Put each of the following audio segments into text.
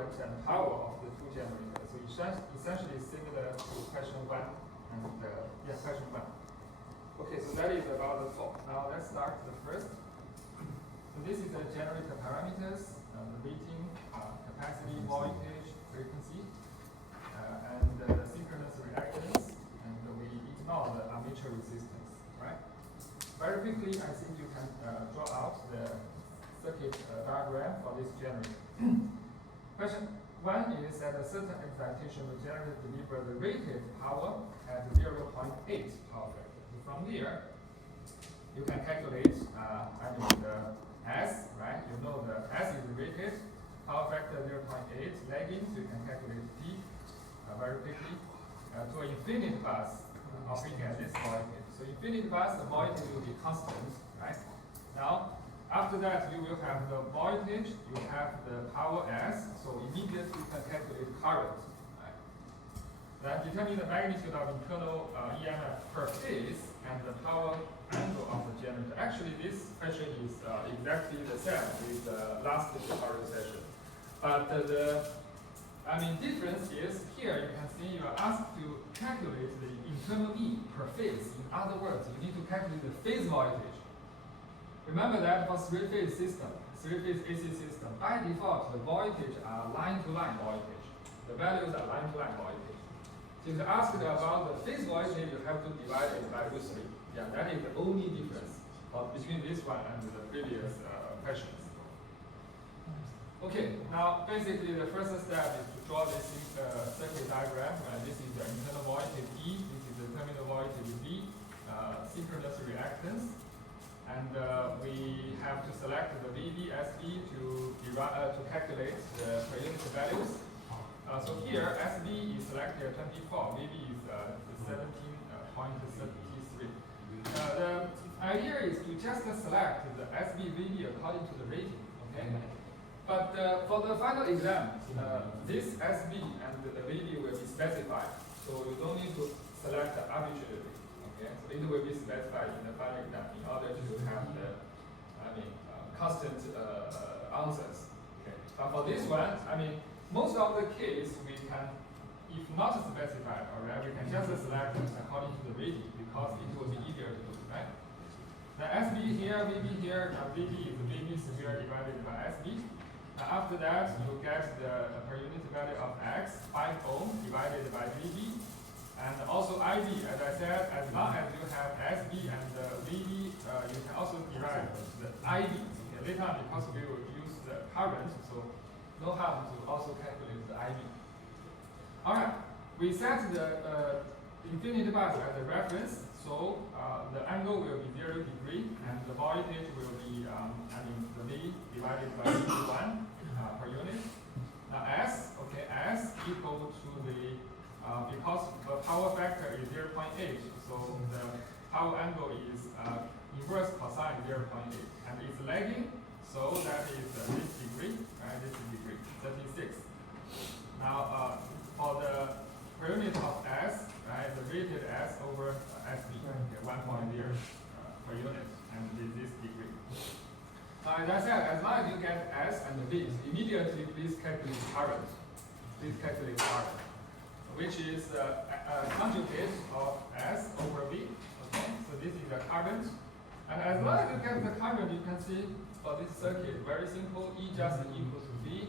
current and power of the two generators. So essentially similar to question 1 and question 1. Okay, so that is about the fault. Now let's start the first. So this is the generator parameters, the rating, capacity, voltage, frequency, and the synchronous reactance, and we ignore the armature resistance, right? Very quickly, I think you can draw out the circuit diagram for this generator. Question 1 is that a certain excitation will generator deliver the rated power at 0.8 power factor. From here, you can calculate, the S, right? You know the S is rated, power factor 0.8, lagging, so you can calculate P very quickly. To infinite bus, operating at this voltage. So infinite bus, the voltage will be constant, right? Now, after that, you will have the voltage, you have the power S, so immediately you can calculate current. Then determine the magnitude of internal EMF per phase and the power angle of the generator. Actually, this question is exactly the same with the last tutorial session. But the difference is here you can see you are asked to calculate the internal E per phase. In other words, you need to calculate the phase voltage. Remember that for three-phase system, three-phase AC system, by default, the voltage are line-to-line voltage. The values are line-to-line voltage. So if you ask about the phase voltage, you have to divide it by root 3. Yeah, that is the only difference between this one and the previous questions. Okay, now basically the first step is to draw this circuit diagram. This is the internal voltage E, this is the terminal voltage V, synchronous reactance. And we have to select the VB, SB to calculate the per unit values. So here, SB is selected 24, VB is 17.33. The idea is to just select the SB, VB according to the rating, okay? But for the final exam, this SB and the VB will be specified. So you don't need to select arbitrarily, okay? So it will be specified in the final exam in order to have the, constant answers, okay? But for this one, most of the case we can, if not specified, alright, we can just select according to the rating because it will be easier to do, right? The SB here, VB here, VB is VB squared divided by SB. After that, you get the per unit value of X, 5 ohm divided by VB. And also IB, as I said, as long as you have SB and VB, you can also derive the IB. Okay, later on, because we will use the current, so no harm to also calculate the IB. Alright, we set the infinite bus as a reference, so the angle will be 0 degree, and the voltage will be, the V divided by V1 per unit. Now S, okay, S equal to the, because the power factor is 0.8, so the power angle is inverse cosine 0.8, and it's lagging, so that is this degree, right, this degree, 36. Now, for the per unit of S, right, the rated S over SB, okay, 1.0 per unit, and this degree. As I said, as long as you get S and V, immediately please calculate current. Please calculate current, which is a conjugate of S over V. Okay, so this is the current. And as long as you get the current, you can see for this circuit, very simple, E just equals to V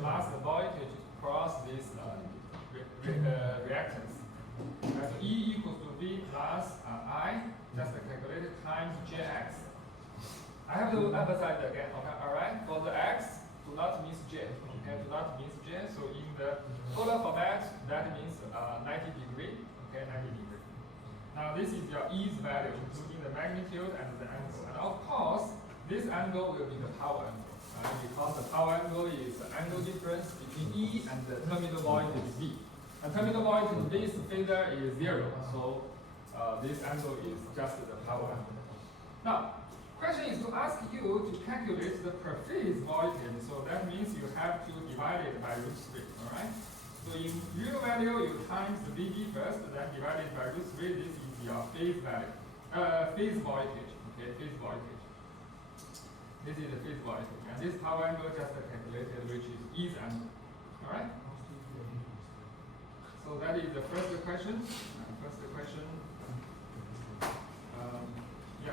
plus the voltage cross this reactance. So E equals to V plus I, just calculated, times Jx. I have to emphasize again, okay, alright? For the X, do not miss J, okay, do not miss J. So in the polar format, that means 90 degree, okay, 90 degree. Now this is your E's value, including the magnitude and the angle. And of course, this angle will be the power angle, right? Because the power angle is the angle difference between E and the terminal voltage V. And terminal voltage this phasor is 0, so this angle is just the power angle. Now, question is to ask you to calculate the per phase voltage, so that means you have to divide it by root 3, alright? So in real value, you times the VB first, then divide it by root 3, this is your phase value, phase voltage, okay, phase voltage. This is the phase voltage, and this power angle just calculated, which is E's angle. Alright? So that is the first question. Yeah.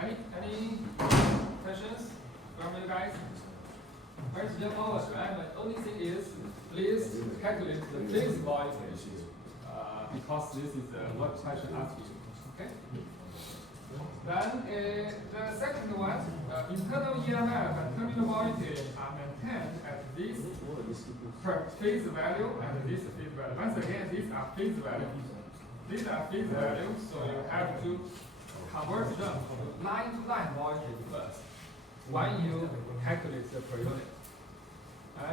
Any questions from you guys? Very straightforward, right? But only thing is, please calculate the phase voltage, because this is what question asks you. Okay. Then the second one, internal EMF and terminal voltage are maintained at this phase value and this phase value. Once again, these are phase values. These are phase values, so you have to convert them to line-to-line voltage first when you calculate the per unit.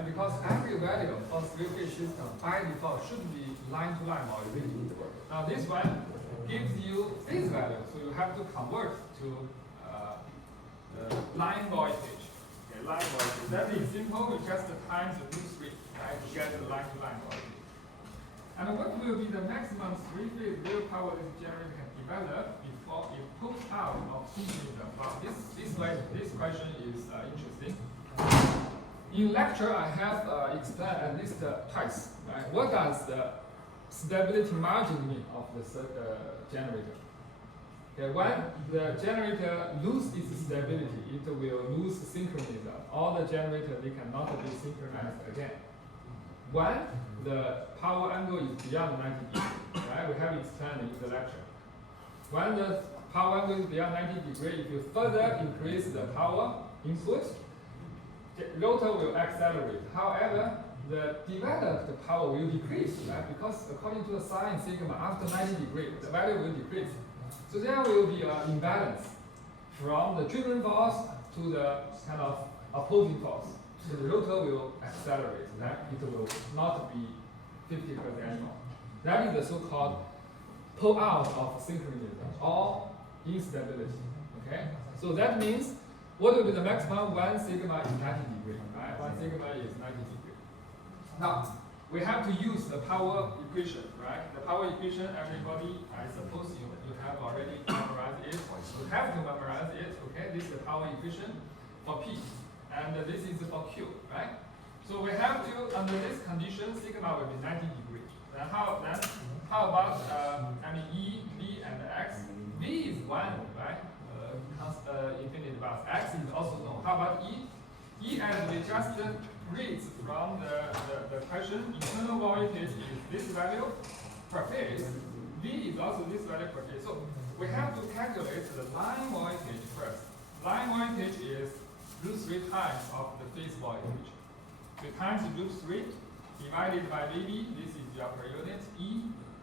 Because every value for three-phase system by default should be line-to-line voltage. Now this one gives you phase value, so you have to convert to the line voltage. Okay, line voltage. That is simple. We just times the root 3, right, to get the line-to-line voltage. And what will be the maximum three-phase real power this generator can develop before it pulls out of synchronism? Wow, this question is interesting. In lecture, I have explained at least twice. Right? What does the stability margin mean of the generator? Okay, when the generator loses its stability, it will lose synchronism. All the generators, they cannot be synchronized again. When the power angle is beyond 90 degrees, right? We have explained in the lecture. When the power angle is beyond 90 degrees, if you further increase the power input, the rotor will accelerate. However, the developed power will decrease, right? Because according to the sine sigma, after 90 degrees, the value will decrease. So there will be an imbalance from the driven force to the kind of opposing force. So the rotor will accelerate, that it will not be 50% anymore. That is the so-called pull out of synchronism or instability. Okay? So that means what will be the maximum when sigma is 90 degrees, right? When sigma is 90 degrees. Now, we have to use the power equation, right? The power equation, everybody, I suppose you have already memorized it. You have to memorize it, okay? This is the power equation for P. And this is for Q, right? So we have to, under this condition, sigma will be 90 degrees. Then how about, E, V, and X? V is 1, right? Infinite bus. X is also known. How about E? E, as we just read from the question, internal voltage is this value per phase. V is also this value per phase. So we have to calculate the line voltage first. Line voltage is root 3 times of the phase voltage. So times root 3 divided by VB, this is your per unit, E.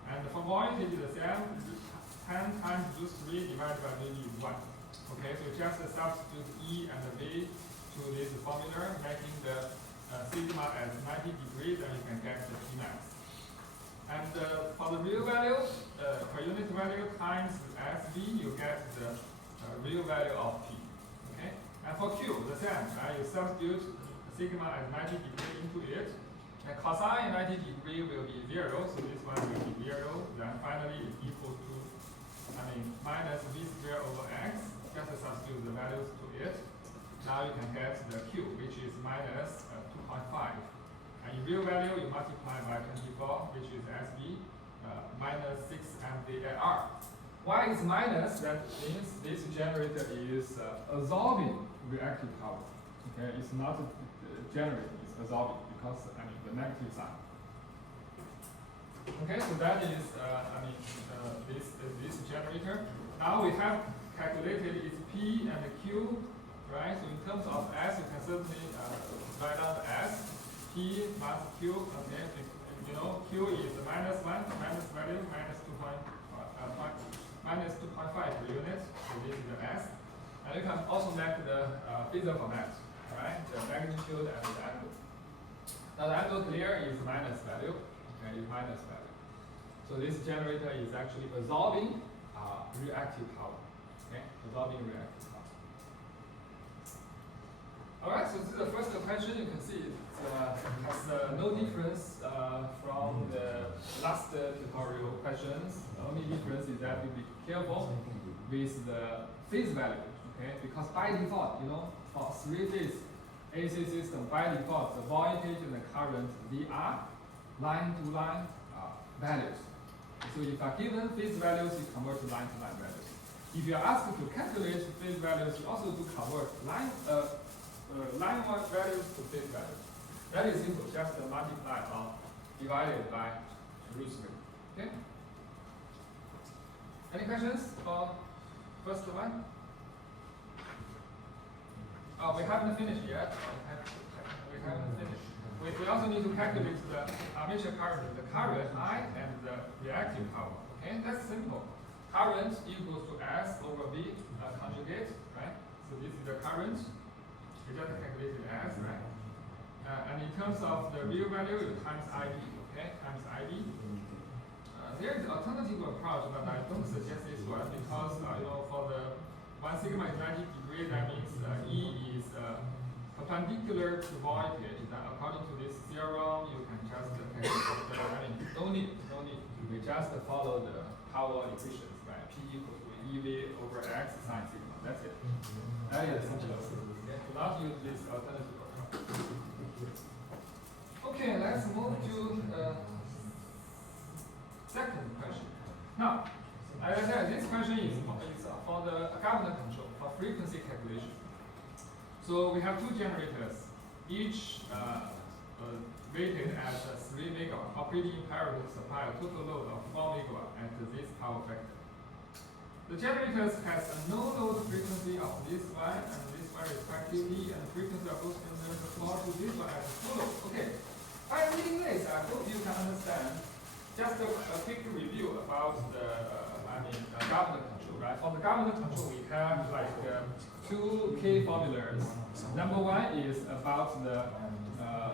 And for voltage, the same, 10 times root 3 divided by VB is 1. Okay, so just substitute E and V to this formula, making the sigma as 90 degrees, and you can get the Pmax. And for the real value, per unit value times SV, you get the real value of P. Okay? And for Q, the same, right? You substitute sigma as 90 degrees into it. And cosine 90 degree will be 0, so this one will be 0. Then finally it's equal to, minus V squared over X. Just substitute the values to it. Now you can get the Q, which is minus 2.5. And in real value, you multiply by 24, which is SV, minus 6 MVAR. Why is minus? That means this generator is absorbing reactive power. Okay, it's not generating, it's absorbing because the negative sign. Okay, so that is this generator. Now we have calculated its P and Q, right? So in terms of S, you can certainly write down the S. P plus Q, okay, Q is minus 1, minus value, minus 2.5 per unit, so this is the S. And you can also make the phasor format, right? The magnitude and the angle. Now the angle here is minus value, okay, is minus value. So this generator is actually absorbing reactive power, okay, absorbing reactive power. All right, so this is the first question. You can see it has no difference from the last tutorial questions. The only difference is that you be careful with the phase value, okay? Because by default, for 3-phase AC system, by default, the voltage and the current, they are line-to-line values. So if are given phase values, you convert to line-to-line values. If you are asked to calculate phase values, you also do convert line values to phase values. That is simple, just multiply or divided by root 3. Okay? Any questions for first one? Oh, we haven't finished yet. We haven't finished. We also need to calculate the armature current, the current I and the reactive power. Okay, that's simple. Current equals to S over V conjugate, right? So this is the current. We just calculated S, right? And in terms of the real value, you times IB, okay? Times IB. There is alternative approach, but I don't suggest this one because for the 1 sigma is 90 degrees, that means E is perpendicular to voltage. Then according to this theorem, you can just don't need. We just follow the power equations, right? P equals to EV over X sine sigma. That's it. That is simple. Okay? Do not use this alternative approach. Okay, let's move to second question. Now, as I said, this question is for the governor control, for frequency calculation. So we have two generators, each rated at 3 megawatt, operating in parallel to supply a total load of 4 megawatt at this power factor. The generators has a no load frequency of this one and this one respectively, and the frequency of both generators fall to this one as full load. Okay, by reading this, I hope you can understand. Just a quick review about the governor control, right? For the governor control, we have like two key formulas. Number one is about the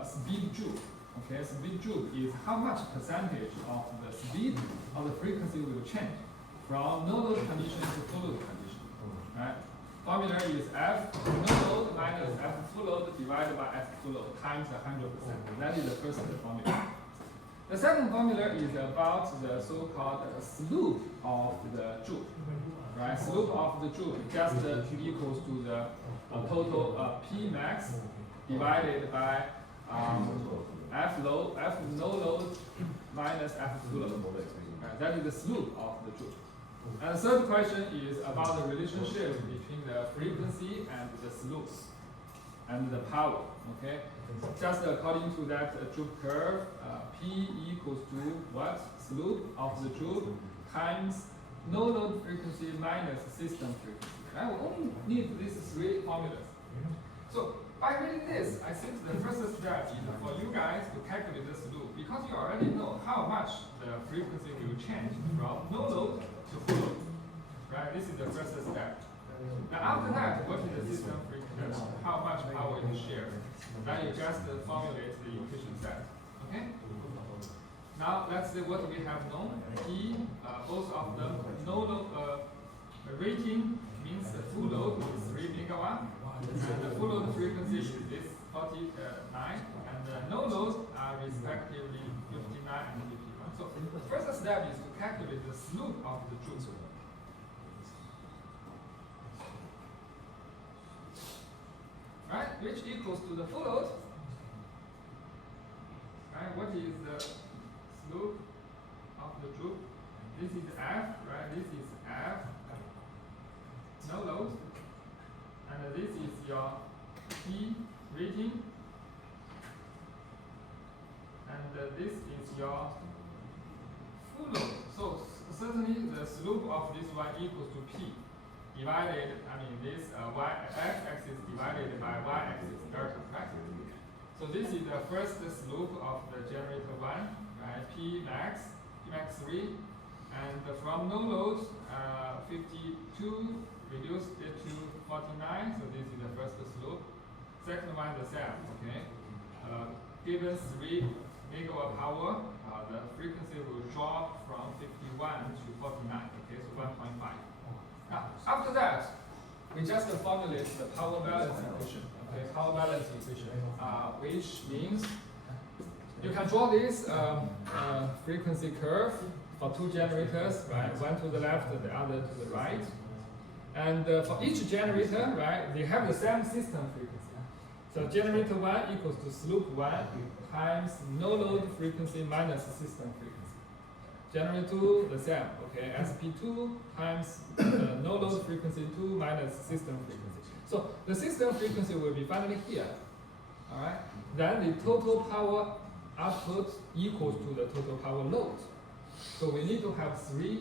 speed joule. Okay, speed joule is how much percentage of the speed of the frequency will change from no load condition to full load condition. Right? Formula is F no load minus F full load divided by F full load times 100%. That is the first formula. The second formula is about the so-called slope of the joule. Right? Slope of the joule just equals to the total P max divided by F no load minus F full load. That is the slope of the joule. And the third question is about the relationship between the frequency and the slope and the power. Okay, just according to that joule curve, P equals to what? Slope of the joule times no load frequency minus system frequency. I will only need these three formulas. So by reading this, I think the first step is for you guys to calculate the slope because you already know how much the frequency will change from no load to full load. Right? This is the first step. Now after that, what is the system frequency? How much power is shared? Then you just formulate the equation set. Okay? Now let's see what we have known. P, both of them, no load rating means the full load is 3 megawatt, and the full load frequency is this 49, and the no load are respectively 59 and 51. So the first step is to calculate the slope of the joule. Right, which equals to the full load. Right, what is the slope of the joule? This is F, right? This is F, no load, and this is your P rating, and this is your full load. So certainly the slope of this one equals to P divided, this x-axis divided by y-axis delta, right? So this is the first slope of the generator 1, right? P max 3, and from no load, 52 reduced it to 49, so this is the first slope. Second one, the same, okay? Given 3 megawatt power, the frequency will drop from 51 to 49, okay, so 1.5. Now, after that, we just formulate the power balance equation. Okay, power balance equation, which means you can draw this frequency curve for two generators, right? One to the left, the other to the right. And for each generator, right, they have the same system frequency. So generator 1 equals to slope 1 times no load frequency minus system frequency. Generator 2, the same, okay, SP2 times no load frequency 2 minus system frequency. So the system frequency will be finally here, all right? Then the total power output equals to the total power load. So we need to have 3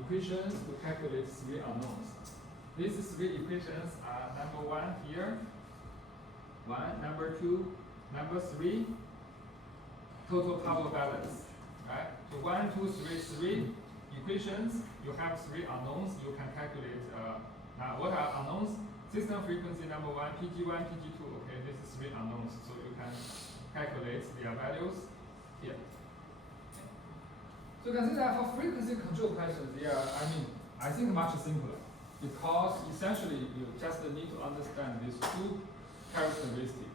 equations to calculate 3 unknowns. These 3 equations are number 1 here, number 2, number 3, total power balance, right? So 1, 2, 3 equations, you have 3 unknowns, you can calculate, now what are unknowns? System frequency number 1, PG1, PG2, okay, this is 3 unknowns, so you can calculate their values here. So you can see that for frequency control questions, they are, I think much simpler, because essentially you just need to understand these 2 characteristics,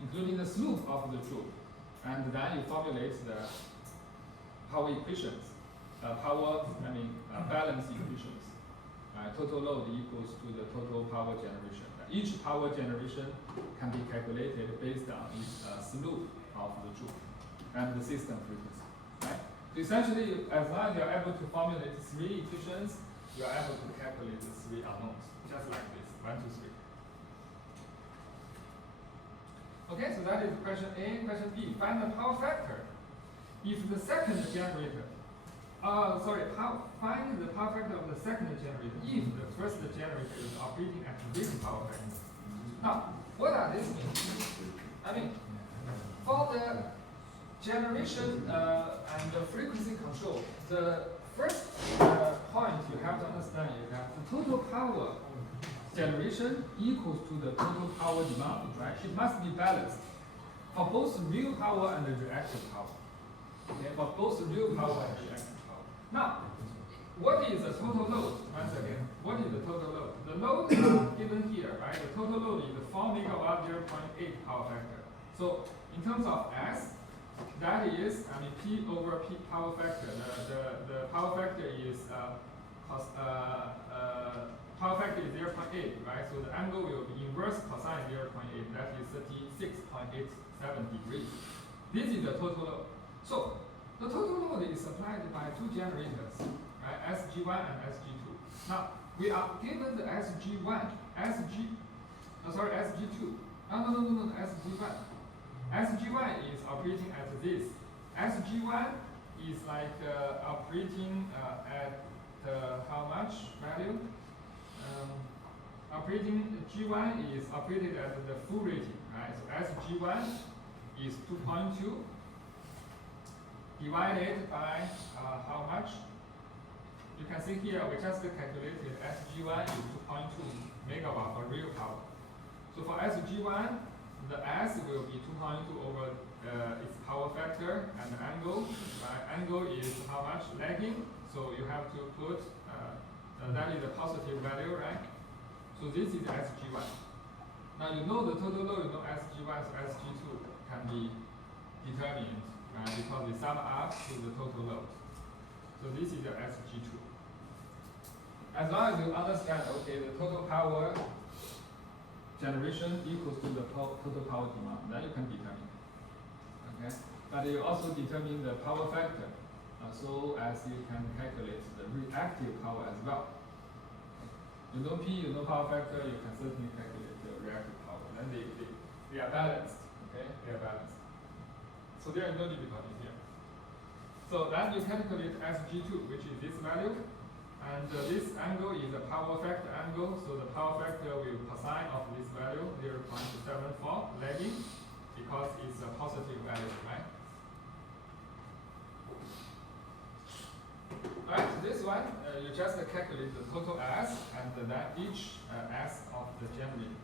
including the slope of the tube, and then you formulate the power equations, balance equations. Total load equals to the total power generation. Each power generation can be calculated based on its slope of the tube and the system frequency. Right? So essentially, as long as you are able to formulate 3 equations, you are able to calculate the 3 unknowns, just like this, 1, 2, 3. Okay, so that is question A. Question B, find the power factor. If the second generator, find the power factor of the second generator if the first generator is operating at this power factor. Now, what does this mean? For the generation and the frequency control, the first point you have to understand is that the total power generation equals to the total power demand, right? It must be balanced for both real power and the reactive power. Okay, for both real power and reactive power. Now, what is the total load? Once again, what is the total load? The load is given here, right? The total load is 4 megawatt 0.8 power factor. So in terms of S, that is, P over P power factor. The power factor is power factor is 0.8, right? So the angle will be inverse cosine 0.8. That is 36.87 degrees. This is the total load. So the total load is supplied by 2 generators, right? SG1 and SG2. Now we are given the SG1, SG2. No, SG1. SG1 is operating at this. SG1 is like operating at how much value? G1 is operated at the full rating, right? So SG1 is 2.2 divided by how much? You can see here we just calculated SG1 is 2.2 megawatt for real power. So for SG1, the S will be 2.2 over its power factor and the angle. Angle is how much? Lagging. So you have to put that is a positive value, right? So this is SG1. Now you know the total load, you know SG1, so SG2 can be determined, right? Because they sum up to the total load. So this is the SG2. As long as you understand, okay, the total power generation equals to the total power demand, then you can determine. Okay? But you also determine the power factor, so as you can calculate the reactive power as well. You know P, you know power factor, you can certainly calculate the reactive power. Then they are balanced. Okay? They are balanced. So there is no difficulty here. So then you calculate SG2, which is this value. And this angle is a power factor angle, so the power factor will cosine of this value, 0.74, lagging, because it's a positive value, right? Alright, so this one, you just calculate the total S and then each S of the generator.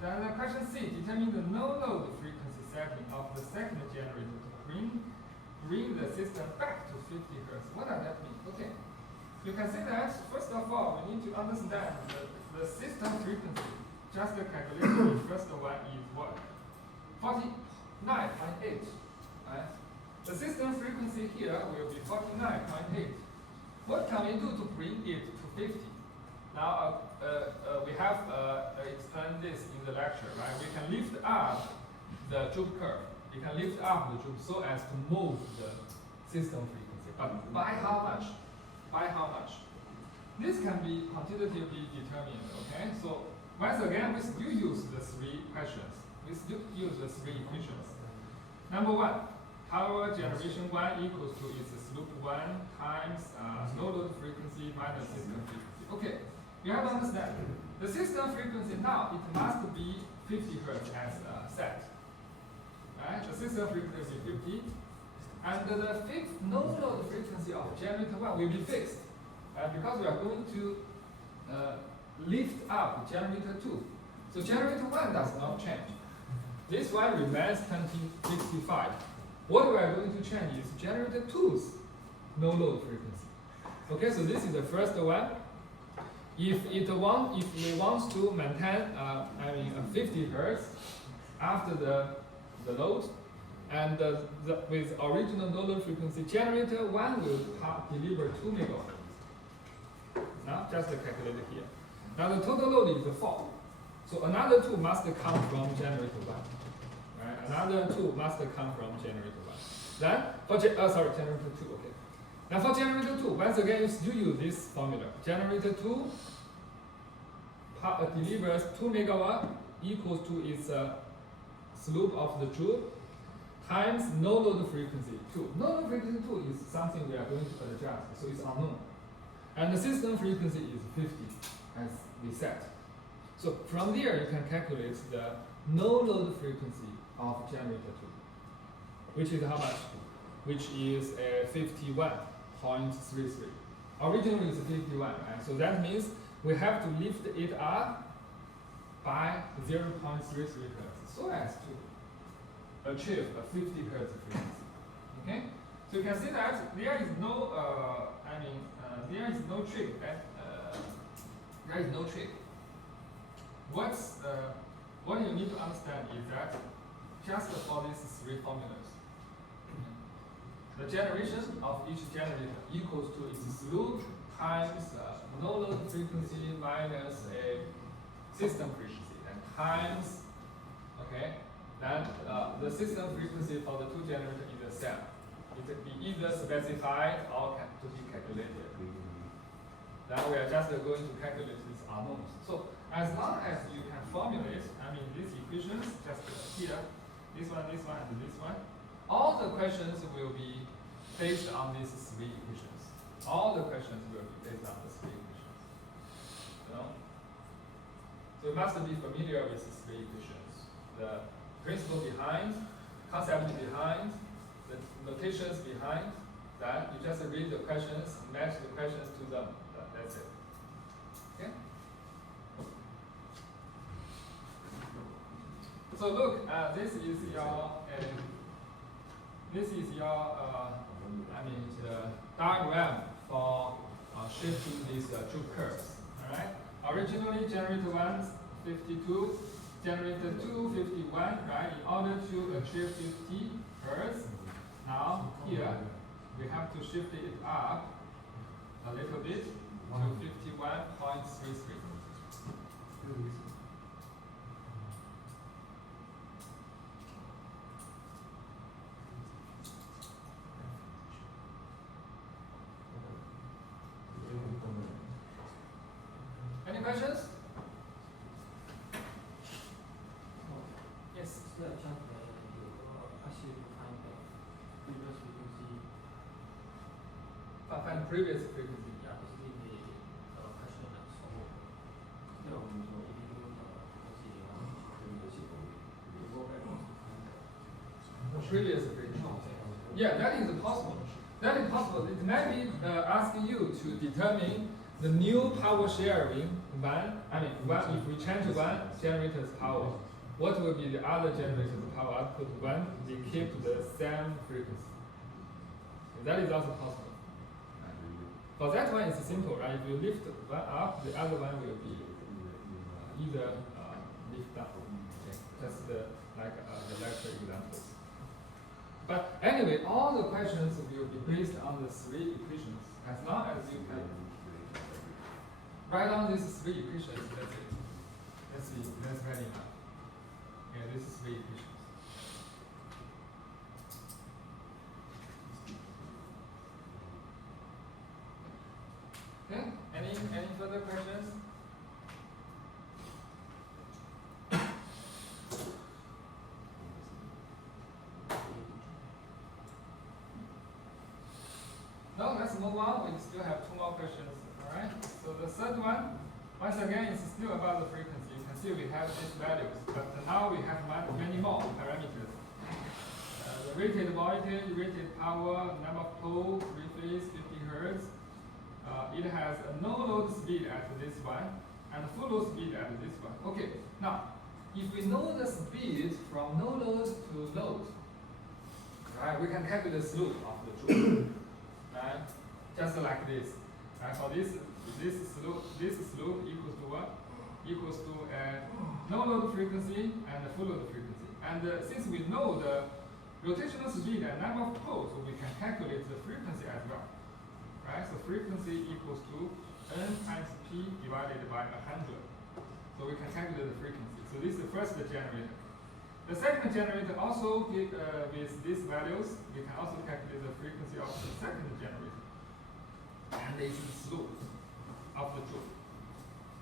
Then question C, determine the no-load frequency setting of the second generator to bring the system back to 50 Hz. What does that mean? Okay, you can see that, first of all, we need to understand the system frequency. Just the calculation, the first one is what? 49.8. Right? The system frequency here will be 49.8. what can we do to bring it to 50? Now, we have explained this in the lecture, right? We can lift up the Joule curve. We can lift up the Joule so as to move the system frequency. But by how much? By how much? This can be quantitatively determined, okay? So, once again, we still use the three questions. We still use the three equations. Number one, power generation 1 equals to its slope 1 times no load frequency minus system frequency. Okay, you have to understand. The system frequency now, it must be 50 Hertz as set. Right? The system frequency 50. And the fixed no load frequency of generator 1 will be fixed. Because we are going to lift up generator 2. So generator 1 does not change. This one remains 2065. What we are going to change is generator 2's no load frequency. Okay, so this is the first one. If we want to maintain, 50 Hertz after the load, and with original no load frequency, generator 1 will deliver 2 MW. Now, just calculate it here. Now the total load is 4. So another 2 must come from generator 1. Right? Another 2 must come from generator 1. Then, for generator 2, okay. Now for generator 2, once again, you still use this formula. Generator 2 delivers 2 MW equals to its slope of the Joule times no load frequency 2. No load frequency 2 is something we are going to adjust, so it's unknown. And the system frequency is 50, as we said. So from there, you can calculate the no load frequency of generator 2, which is how much? Which is 51.33. Originally it's 51, right? So that means we have to lift it up by 0.33 Hertz so as to achieve a 50 Hertz frequency. Okay? So you can see that there is no, there is no trick. There is no trick. What you need to understand is that just for these three formulas, the generation of each generator equals to its slope times no load frequency minus a system frequency, and times, okay, then the system frequency for the two generators is the same. It can be either specified or to be calculated. Then we are just going to calculate these unknowns. So as long as you can formulate, these equations just here, this one, and this one, all the questions will be based on these three equations. All the questions will be based on the three equations. So you must be familiar with these three equations. The principle behind, concept behind, the notations behind, then you just read the questions, match the questions to them. That's it. Okay? So look, this is your the diagram for shifting these Joule curves. All right. Originally, generator 1 52, generator 2 51. Right. In order to achieve 50 Hertz, now here we have to shift it up a little bit to 51.33. Any questions? Yes. Find previous frequency. Previous frequency. Yeah, that is possible. That is possible. It might be asking you to determine the new power sharing if we change one generator's power, what will be the other generator's power output when they keep the same frequency? That is also possible. For that one, it's simple, right? If you lift one up, the other one will be either lift up. Okay? Just like the lecture examples. But anyway, all the questions will be based on the three equations. As long as you can write down these three equations, that's it. That's ready enough. Yeah, this is three equations. Okay, any further questions? No, let's move on. We still have two more questions. Alright. So the third one, once again, is still about the frequency. You can see we have these values, but now we have many more parameters. The rated voltage, rated power, number of poles, three phase, 50 Hertz. It has a no load speed at this one and full load speed at this one. Okay, now if we know the speed from no load to load, right, we can calculate the slope of the trough. Right, just like this. Right, for this slope equals to what? Equals to a no load frequency and a full load frequency. And since we know the rotational speed and number of poles, so we can calculate the frequency as well. Right? So frequency equals to n times p divided by 100. So we can calculate the frequency. So this is the first generator. The second generator also with these values, we can also calculate the frequency of the second generator. And this is the slope of the trough.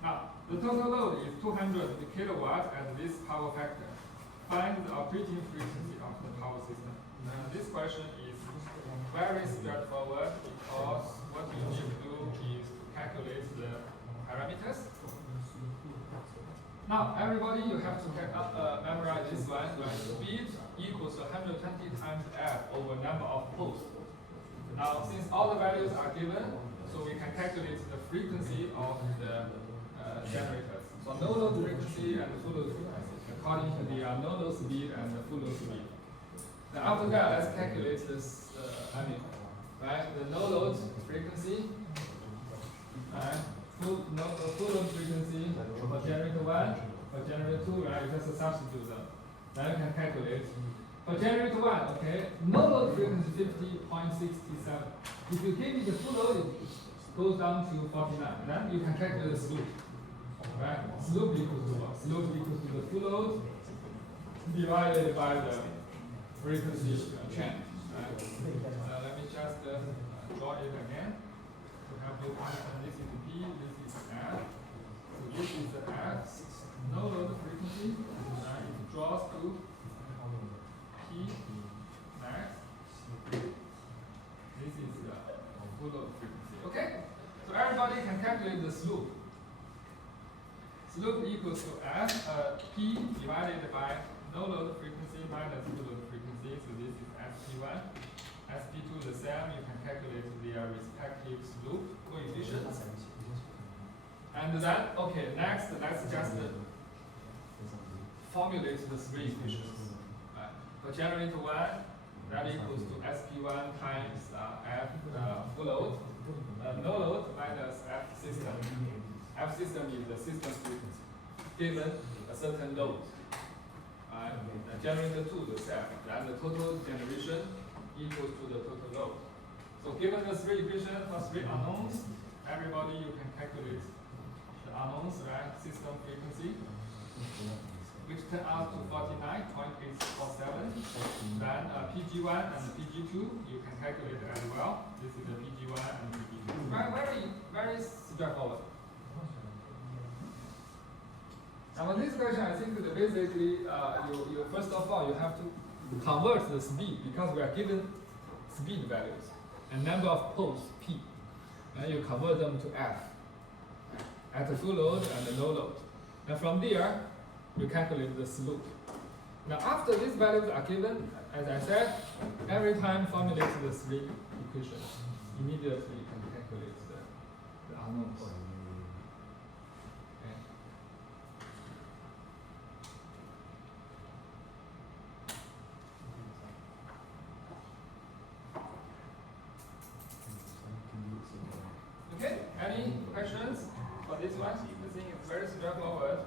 Now, the total load is 200 kilowatt at this power factor. Find the operating frequency of the power system. This question is very straightforward because what you need to do is to calculate the parameters. Now, everybody, you have to memorize this one. Right? Speed equals to 120 times F over number of poles. Now, since all the values are given, so we can calculate the frequency of the generators. So no load frequency and full load frequency according to the no load speed and the full load speed. Now after that, let's calculate this. Right, the no load frequency, full load frequency for generator 1, for generator 2, right? Just substitute them. Then you can calculate. For generator 1, okay, no load frequency 50.67. If you give it the full load, it goes down to 49. Then you can calculate the slope. Right? Slope equals to what? Slope equals to the full load divided by the frequency change. Right? Let me just draw it again to help you understand. This is P, this is F. So this is the F, no load frequency. It draws to P max. This is the full load frequency. Okay? So everybody can calculate the slope. Slope equals to F, P divided by no load frequency minus full load frequency. So this is SP1. SP2 the same, you can calculate their respective slope coefficients. And then, okay, next let's just formulate the three equations. For generator 1, that equals to SP1 times F full load, no load minus F system. F system is the system frequency given a certain load. Generator 2 the same, then the total generation equals to the total load. So given the three equations for three unknowns, everybody you can calculate the unknowns, right? System frequency, which turn out to 49.847. Then PG1 and PG2 you can calculate as well. This is the PG1 and PG2. Very straightforward. Now for this question, I think that basically you first of all you have to convert the speed because we are given speed values and number of poles P. And you convert them to F at the full load and the no load. And from there, you calculate the slope. Now after these values are given, as I said, every time formulate the three equations. Immediately you can calculate the unknowns. Okay, any questions for this one? I think it's very straightforward.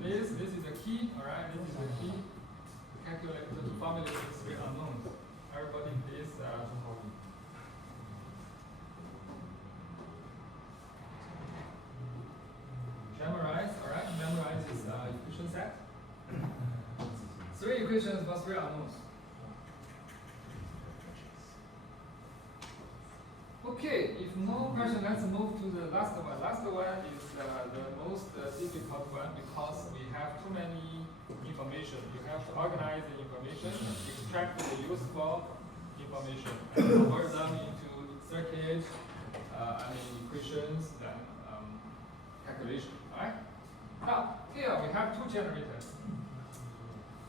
This is the key, alright? This is the key to calculate, to formulate the three unknowns. Everybody please equations for 3 unknowns. Okay, if no question, let's move to the last one. Last one is the most difficult one because we have too many information. You have to organize the information, extract the useful information, and convert them into circuits, equations, then calculation. Alright? Now, here we have 2 generators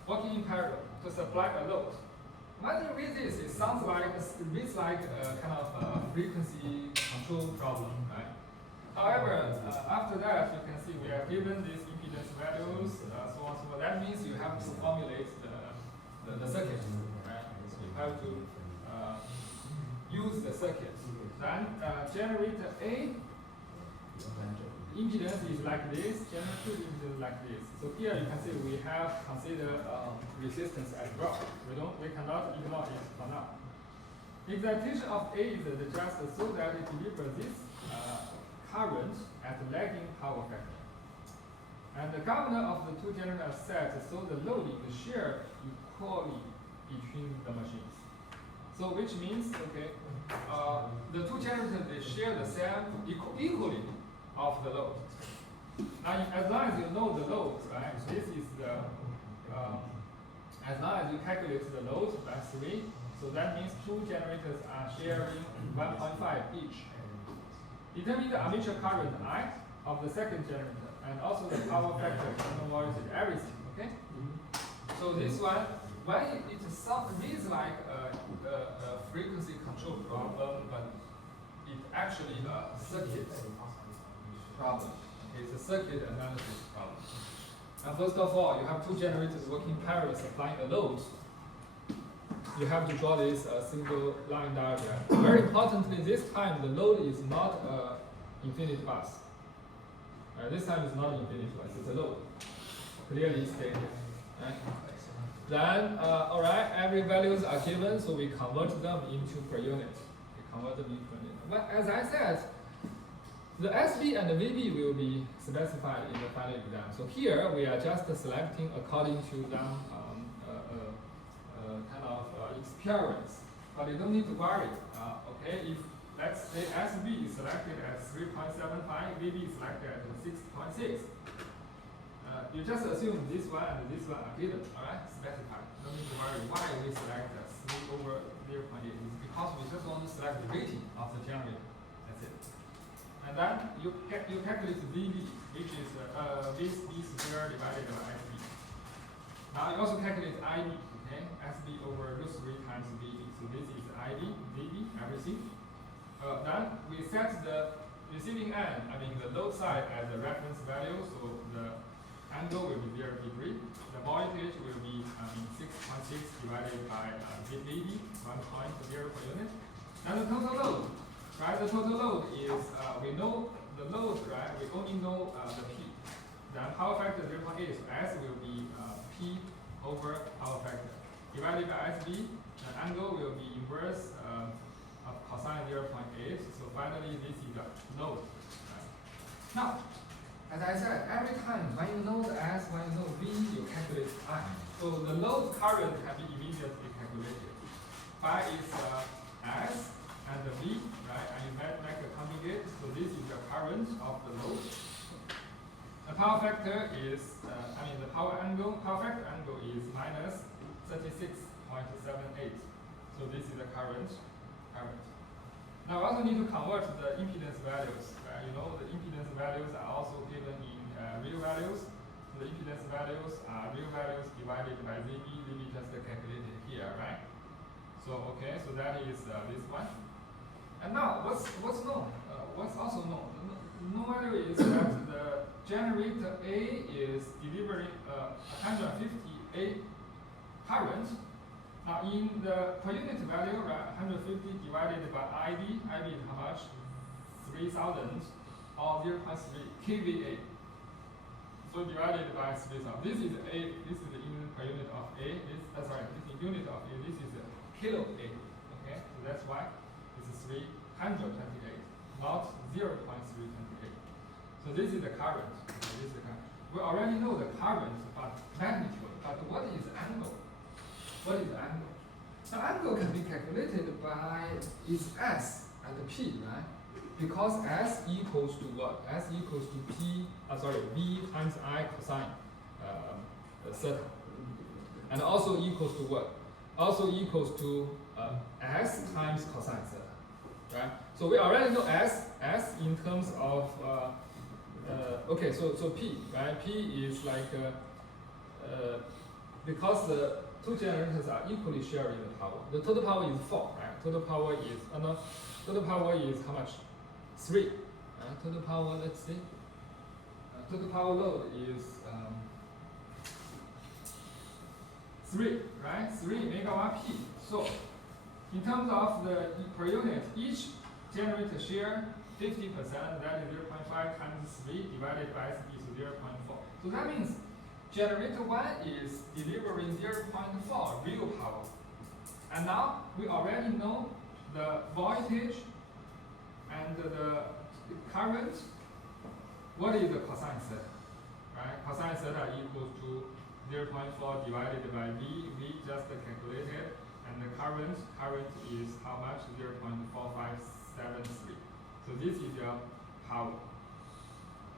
working in parallel to supply a load. When you read this, it sounds like reads like a kind of a frequency control problem, right? However, after that, you can see we are given these impedance values, so on, so on. That means you have to formulate the circuit, right? So you have to use the circuit. Then generator A impedance is like this, generator impedance is like this. So here you can see we have considered resistance as well. We cannot ignore it for now. Excitation of A is just so that it delivers this current at lagging power factor. And the governor of the 2 generators set so the loading is shared equally between the machines. So which means, okay, the 2 generators they share the same equally of the load. Now, as long as you know the load, right? This is the as long as you calculate the load by 3, so that means 2 generators are sharing 1.5 each. Determine the armature current I of the second generator and also the power factor, terminal voltage, everything. Okay. So this one, when it reads like a frequency control problem, but it actually a circuit problem. Okay, it's a circuit analysis problem. And first of all, you have 2 generators working parallel supplying a load. You have to draw this single line diagram. Very importantly, this time the load is not infinite bus. This time it's not infinite bus, it's a load. Clearly stated. Right? Then, all right, every values are given, so we convert them into per unit. But as I said, the SB and the VB will be specified in the final exam. So here we are just selecting according to them kind of experience. But you don't need to worry. Okay, if let's say SB is selected as 3.75, VB is selected as 6.6. You just assume this one and this one are given, all right? Specified. Don't need to worry why we select 3 over 0.8. It's because we just want to select the rating of the generator. That's it. And then you calculate VB, which is VB squared divided by SB. Now you also calculate IB, okay? SB over √3 times VB. So this is IB, VB, everything. Then we set the receiving end, the load side as a reference value. So the angle will be 0 degree. The voltage will be 6.6 divided by VB, 1.0 per unit. And the total load. Right, the total load is, we know the load, right? We only know the P. Then power factor 0.8, so S will be P over power factor. Divided by SB, the angle will be inverse of cosine 0.8. So finally, this is the load. Right? Now, as I said, every time when you know the S, when you know V, you calculate I. So the load current can be immediately calculated. Phi is S and the V, right? And you make a conjugate, so this is the current of the load. The power factor is, the power factor angle is minus 36.78. So this is the current. Now we also need to convert the impedance values. Right? You know the impedance values are also given in real values. So the impedance values are real values divided by ZB. ZB just calculated here, right? So okay, so that is this one. And now, what's known? What's also known? Known value is that the generator A is delivering 158 current. Now, in the per unit value, right, 150 divided by IB. IB is how much? 3,000 or 0.3 kVA. So divided by 3,000. This is A. This is the per unit of A. This is unit of A. This is kilo A. Okay, so that's why. 328, not 0.328. So this is the current. Okay, this is the current. We already know the current, but magnitude. But what is the angle? What is the angle? The angle can be calculated by its s and p, right? Because s equals to what? S equals to v times I cosine theta. And also equals to what? Also equals to s times cosine theta, right? So we already know s in terms of okay, so p, right? P is like because the two generators are equally sharing the power. The total power is 4, right? Total power is total power is how much? 3. Total power, let's see. Total power load is 3, right? 3 megawatt P. So in terms of the per unit, each generator share 50%, that is 0.5 times 3 divided by SB, so 0.4. So that means generator 1 is delivering 0.4 real power. And now we already know the voltage and the current. What is the cosine theta? Right? Cosine theta equals to 0.4 divided by V. V just calculated. And the current is how much? 0.4573. So this is your power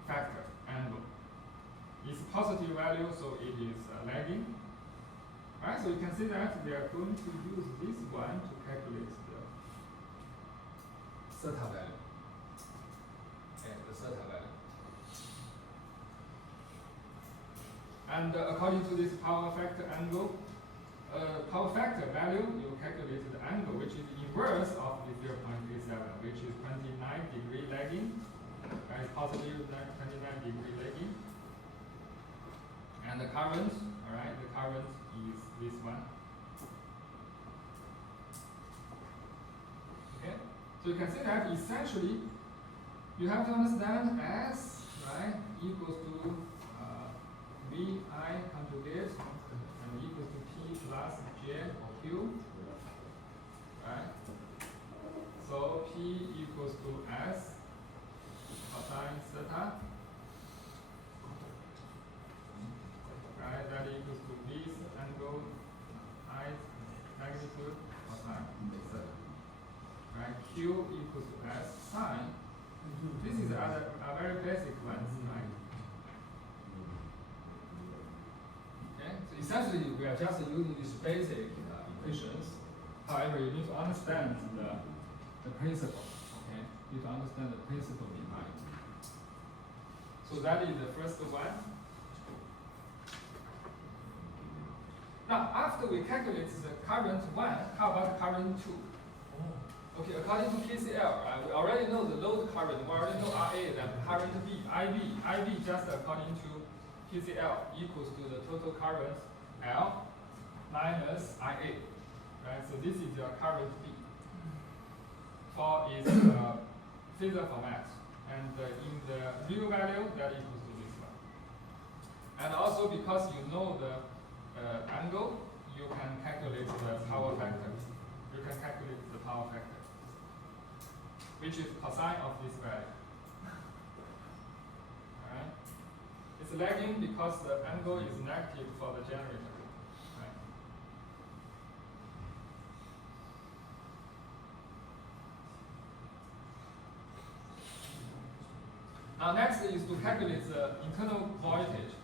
factor angle. It's positive value, so it is lagging. Right? So you can see that we are going to use this one to calculate the theta value. Okay, the theta value. And according to this power factor angle, power factor value, you calculate the angle, which is inverse of the 0.87, which is 29-degree lagging. Right? Positive 29-degree lagging. And the current, all right, the current is this one. Okay, so you can see that essentially you have to understand S, right, equals to VI conjugate and equals to P plus J or Q, right? So P equals to S cosine theta. Right, that equals to this angle I magnitude cosine theta. Right, Q equals to S sine. This is a very basic one, right? Okay, so essentially we are just using these basic equations. However, you need to understand the principle. Okay, you need to understand the principle behind. So that is the first one. Now, after we calculate the current 1, how about current 2? Okay, according to KCL, we already know the load current, we already know RA, then current B, IB just according to KCL equals to the total current L minus IA. Right, so this is your current B. For its phasor format. And in the real value, that equals to this one. And also because you know the angle, you can calculate the power factor. You can calculate the power factor, which is cosine of this value. Alright? It's lagging because the angle is negative for the generator. Right? Now next is to calculate the internal voltage.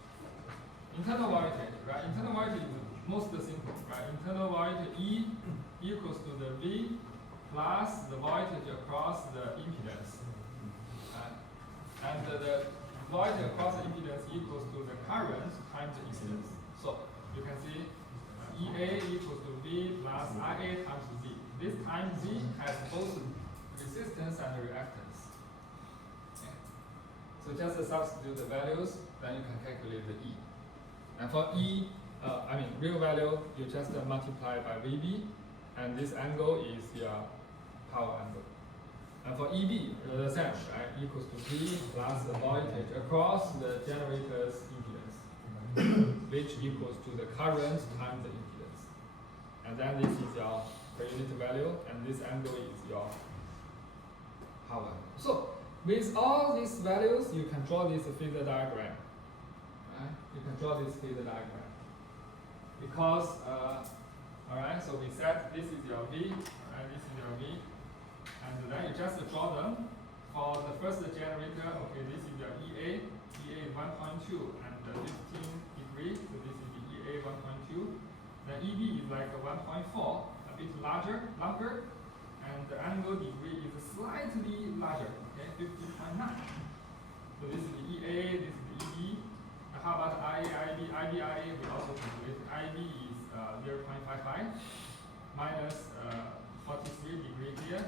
Internal voltage, right? Internal voltage is most simple, right? Internal voltage E equals to the V plus the voltage across the impedance. And the voltage across the impedance equals to the current times the impedance. So you can see EA equals to V plus IA times Z. This time Z has both resistance and reactance. Okay. So just substitute the values, then you can calculate the E. And for E, real value, you just multiply by VB, and this angle is your power angle. And for EB, the same, right? Equals to V plus the voltage across the generator's impedance, which equals to the current times the impedance. And then this is your per unit value, and this angle is your power. So with all these values, you can draw this phasor diagram. You can draw this phasor diagram because Alright, so we set this is your V, alright, this is your V, and then you just draw them. For the first generator, okay, this is your EA is 1.2 and 15 degrees, so this is the EA 1.2. Then EB is like 1.4, a bit longer, and the angle degree is slightly larger, okay, 50.9. So this is the EA, this is the EB. How about IA, IB, we also calculate. IB is 0.55 minus 43 degrees here.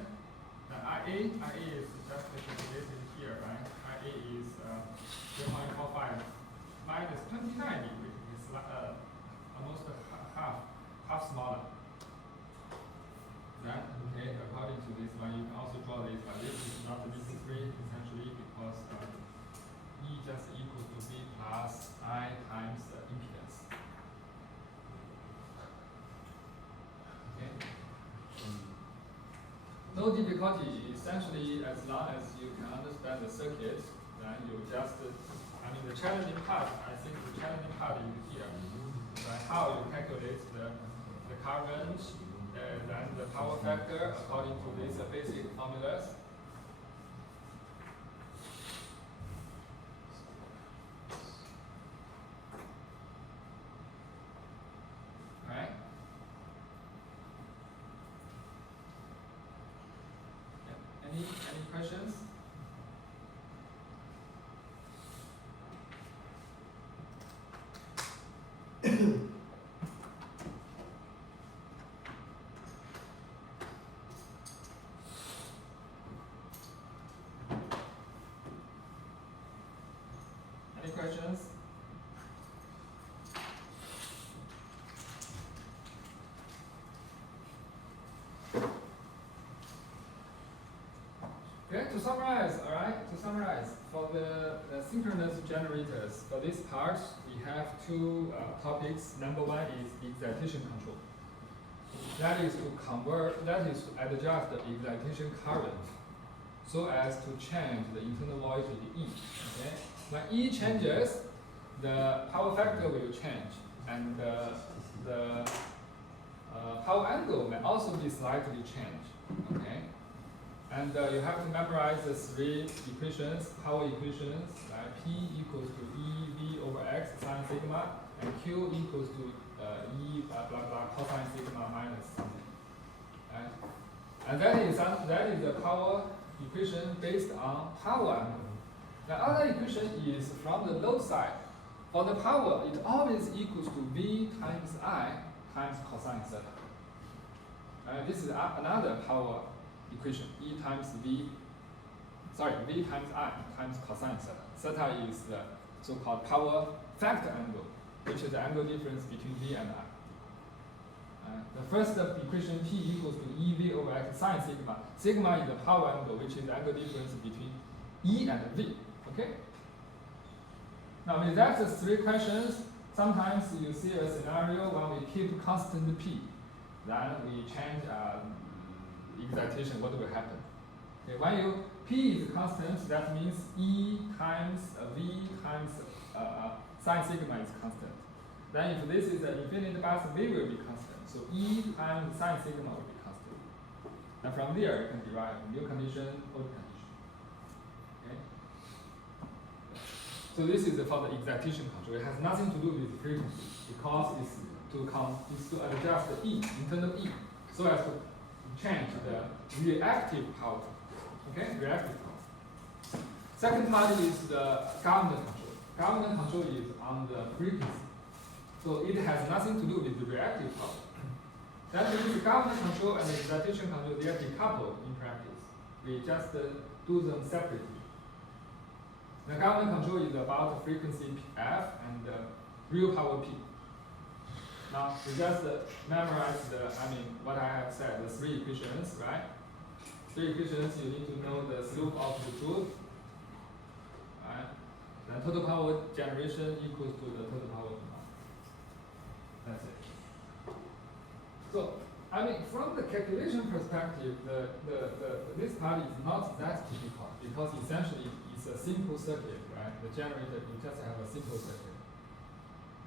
Then IA is just calculated here, right? IA is 0.45 minus 29 degrees. It's almost half smaller. Then, okay, according to this one, you can also draw this, but this is not the discrete essentially because E just equals to V plus I times the impedance. Okay. No difficulty, essentially, as long as you can understand the circuit, then you just, the challenging part, I think the challenging part is here. Right? How you calculate the current, then the power factor according to these basic formulas. Right? Yeah. Any questions? Any questions? Okay, to summarize, all right, for the synchronous generators, for this part, we have two topics. Number one is excitation control. That is to adjust the excitation current so as to change the internal voltage E. Okay? When E changes, the power factor will change, and the power angle may also be slightly changed. Okay? And you have to memorize the three equations, power equations, right? P equals to EV over X sine sigma, and Q equals to E blah blah cosine sigma minus something. Right? And that is the power equation based on power angle. The other equation is from the load side. For the power, it always equals to V times I times cosine theta. This is another power equation, V times I times cosine theta. Theta is the so-called power factor angle, which is the angle difference between V and I. The first equation, P equals to EV over X sine sigma. Sigma is the power angle, which is the angle difference between E and V. Okay? Now, with that, the three questions, sometimes you see a scenario when we keep constant P, then we change excitation, what will happen? Okay, when P is constant, that means E times V times sine sigma is constant. Then if this is an infinite bus, V will be constant. So E times sine sigma will be constant. And from there, you can derive new condition, old condition. Okay? So this is for the excitation control. It has nothing to do with frequency because it's to adjust the E, internal E, so as to change the reactive power. Okay, reactive power. Second part is the governor control. Governor control is on the frequency. So it has nothing to do with the reactive power. That means governor control and excitation control, they are decoupled in practice. We just do them separately. The governor control is about frequency F and real power P. Now, we just memorize what I have said, the three equations, right? Three equations, you need to know the slope of the truth, right? Then total power generation equals to the total power demand. That's it. So, from the calculation perspective, this part is not that difficult because essentially it's a simple circuit, right? The generator, you just have a simple circuit.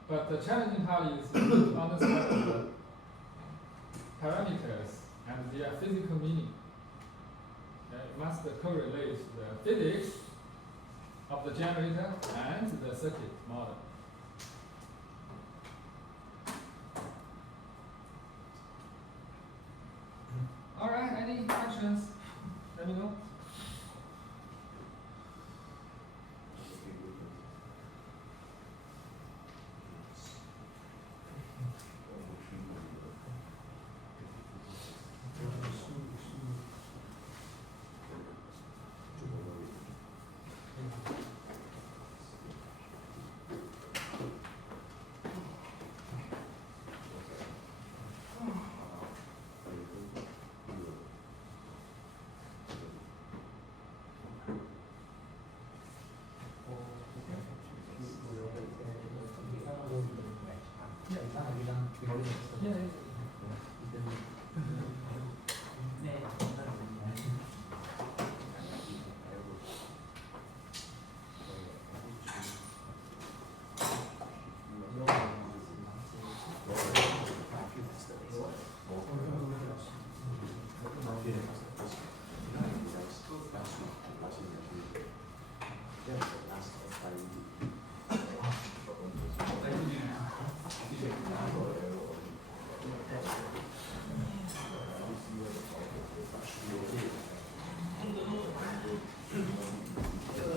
But the challenging part is to understand parameters and their physical meaning. It must correlate the physics of the generator and the circuit model. All right, any questions?